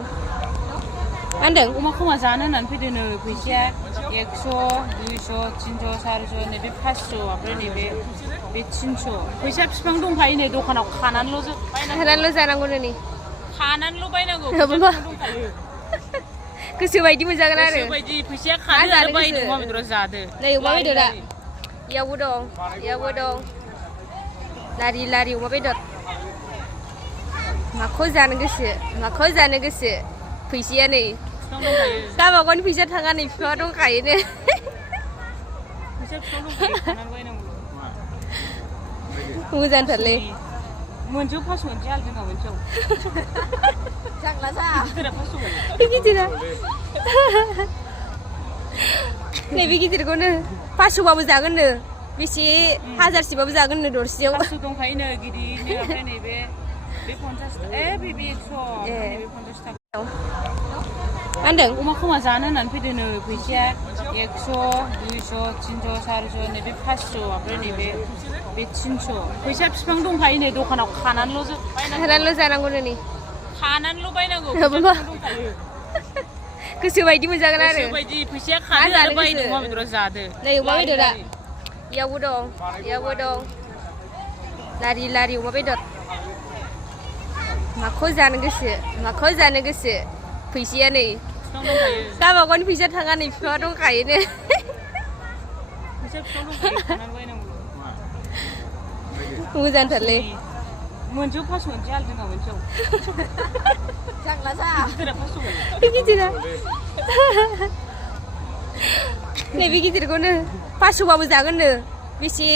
मा होनदों? अमाखौ मा जानो होननानै फैदोंनो फैसाया 100, 200, 300, 400 नैबे 500 ओमफ्राय नैबे 300 फैसा बिफां दंखायो नै दखानाव खानानैल' जानांगौनो नै खानानैल' बायनांगौ दंखायो गोसो बायदि मोनजागोन आरो गोसो बायदि फैसाया खादो आरो बायदो अमा बेदरा जादो नै अमा बेदरा इयावबो दं लारि लारि अमा बेदर माखौ जानो गोसो फैसाया नै गावबागावनि फैसा थाङा नै बिफाङा दंखायोनो मोजांथारलै मोनसेयाव 500 मोनसे आलदा जोंहा मोनसेयाव जांला जा गिदिरा नैबे गिदिरखौनो 500बाबो जागोननो बेसे हाजारसेबाबो जागोननो दरसेयाव 500 दंखायोनो गिदिरनो ओमफ्राय नैबे 50 बे 100 नैबे 50 थाखा मा होनदों? अमाखौ मा जानो होननानै फैदोंनो फैसाया 100, 200, 300, 400 नैबे 500 ओमफ्राय नैबे 300 फैसा बिफां दंखायो नै दखानाव खानानैल' जानांगौनो नै खानानैल' बायनांगौ दंखायो गोसो बायदि मोनजागोन आरो गोसो बायदि फैसाया खादो आरो बायदो अमा बेदरा जादो नै अमा बेदरा इयावबो दं लारि लारि अमा बेदर माखौ जानो गोसो फैसाया नै गावबागावनि फैसा थाङा नै बिफाङा दंखायोनो मोजांथारलै मोनसेयाव 500 मोनसे आलदा जोंहा मोनसेयाव जांला जा गिदिरा नैबे गिदिरखौनो 500बाबो जागोननो बेसे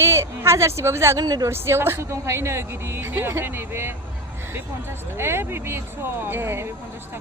हाजारसेबाबो जागोननो दरसेयाव 500 दंखायोनो गिदिरनो ओमफ्राय नैबे 50 बे 100 नैबे 50 थाखा